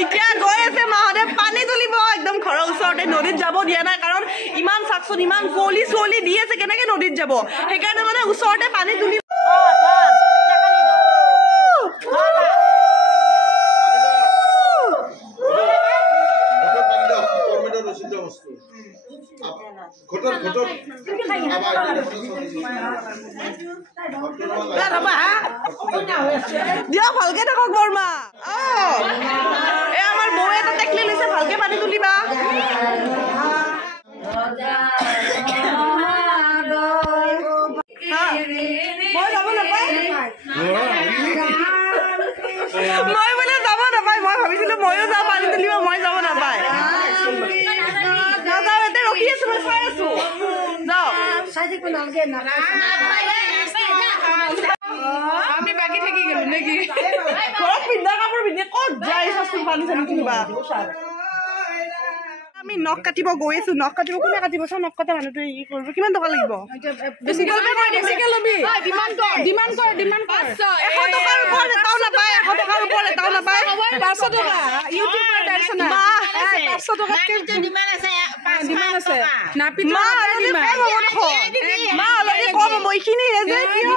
এতিয়া গৈ আছে মাহতে পানী তুলিব একদম ঘৰৰ ওচৰতে নদীত যাব দিয়া নাই কাৰণ ইমান চাকচোন ইমান কুঁৱলী চুঁৱলী দি আছে কেনেকে নদীত যাব সেইকাৰণে মানে ওচৰতে পানী তুলিব দিয়া ভালকে থাকক বৰমা এ আমাৰ বৌয়ে এটা টেকলি লৈছে ভালকে পানী তুলিবা মই বোলে যাব নাপায় মই ভাবিছিলো ময়ো যাওঁ পানী তুলিব মই যাব নাপায় নাযাওঁ এতে ৰখি আছো মই চাই আছো যাওঁ আমি বাকি থাকি গলো নেকি ঘৰত পিন্ধা কাপোৰ পিন্ধি ক'ত যাই চাচোন পানী চানি তুলিবা আমি নখ কাটিব গৈ আছো নখ কাটিব কোনে কাটিব চাওঁ নখ কটা মানুহটো ই কৰিব কিমান টকা লাগিব বেছিকে ল'বি ডিমাণ্ড কৰ 100 টকাৰ ওপৰত এটাও নাপায় 100 টকাৰ ওপৰত এটাও নাপায় 500 টকা ইউটিউবৰ দৰ্শন 500 টকা ডিমাণ্ড আছে নাপিত মা অলৰেডি কম হ'ব এইখিনি যে কিয়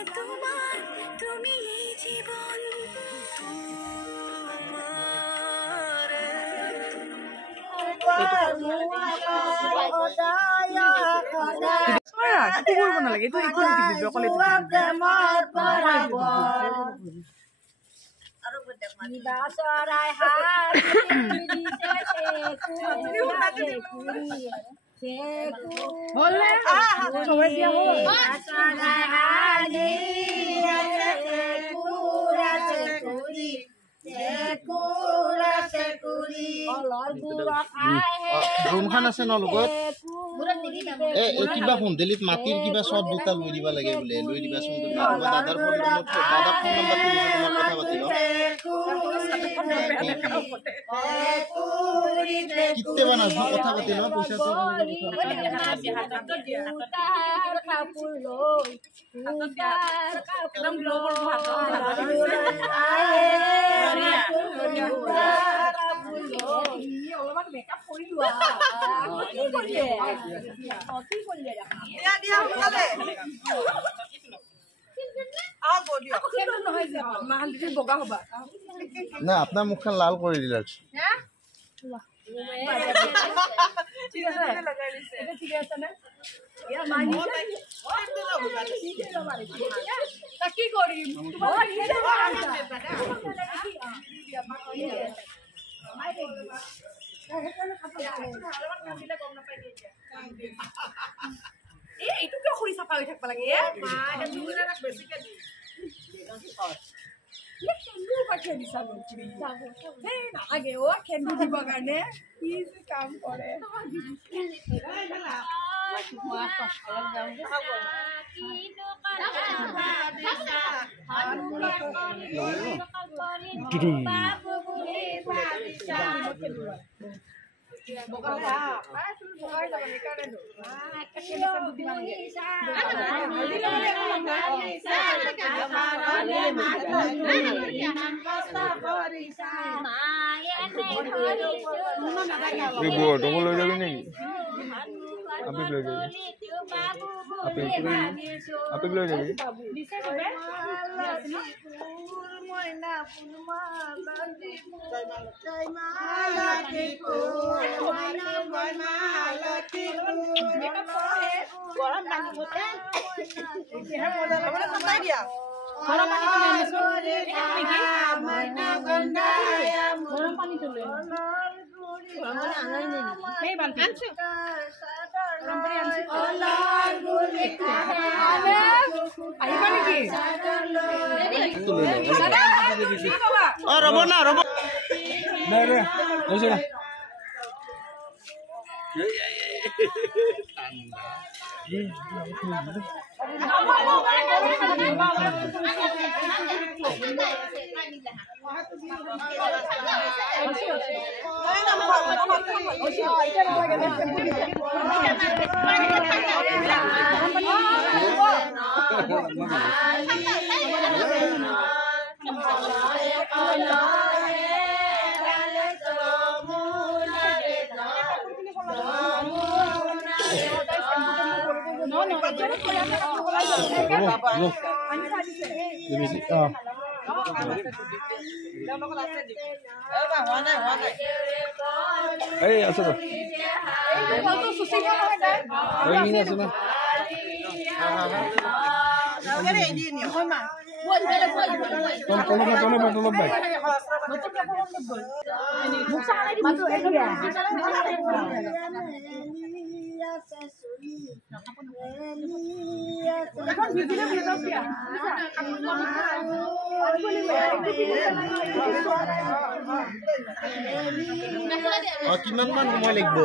একদম কৰিব নালাগে এইটো একো নিদিবি অকলে ৰুমখান আছে ন লগত কিবা হোটেলত মাটিৰ কিবা চব দুটা লৈ দিব লাগে বোলে লৈ দিবাচোন দাদাৰ ফোন নম্বৰটো তোমাৰ কথা পাতি লওঁ কেতিয়াবা না কথা পাতি লওঁ পইচাটো না আপনার মুখখান লাল করে দিল এইটো কিয় খুৰি চাফা হৈ থাকিব লাগে নালাগে অ খেন্দু দিবৰ কাৰণে কি কাম কৰে ৰ'ব না ৰ'ব কিমান মান সময় লাগিব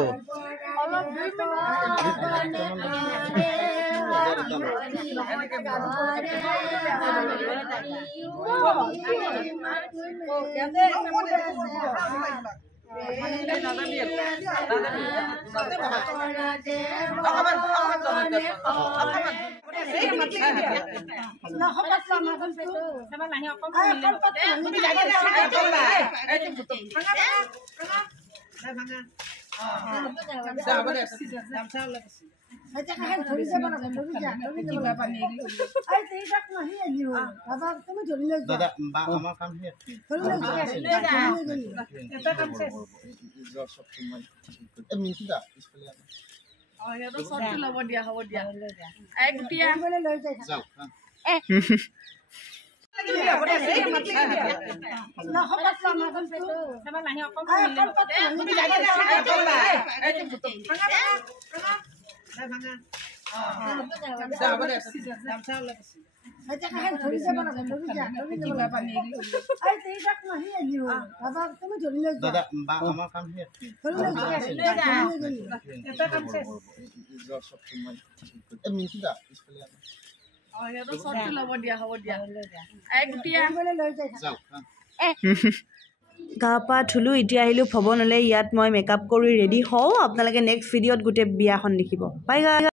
দাদা আমাৰ কাম গা পা ধুলো এতিয়া আহিলো ভৱনলৈ ইয়াত মই মেকআপ কৰি ৰেডি হওঁ আপোনালোকে নেক্সট ভিডিঅ'ত গোটেই বিয়াখন দেখিব বাই বাই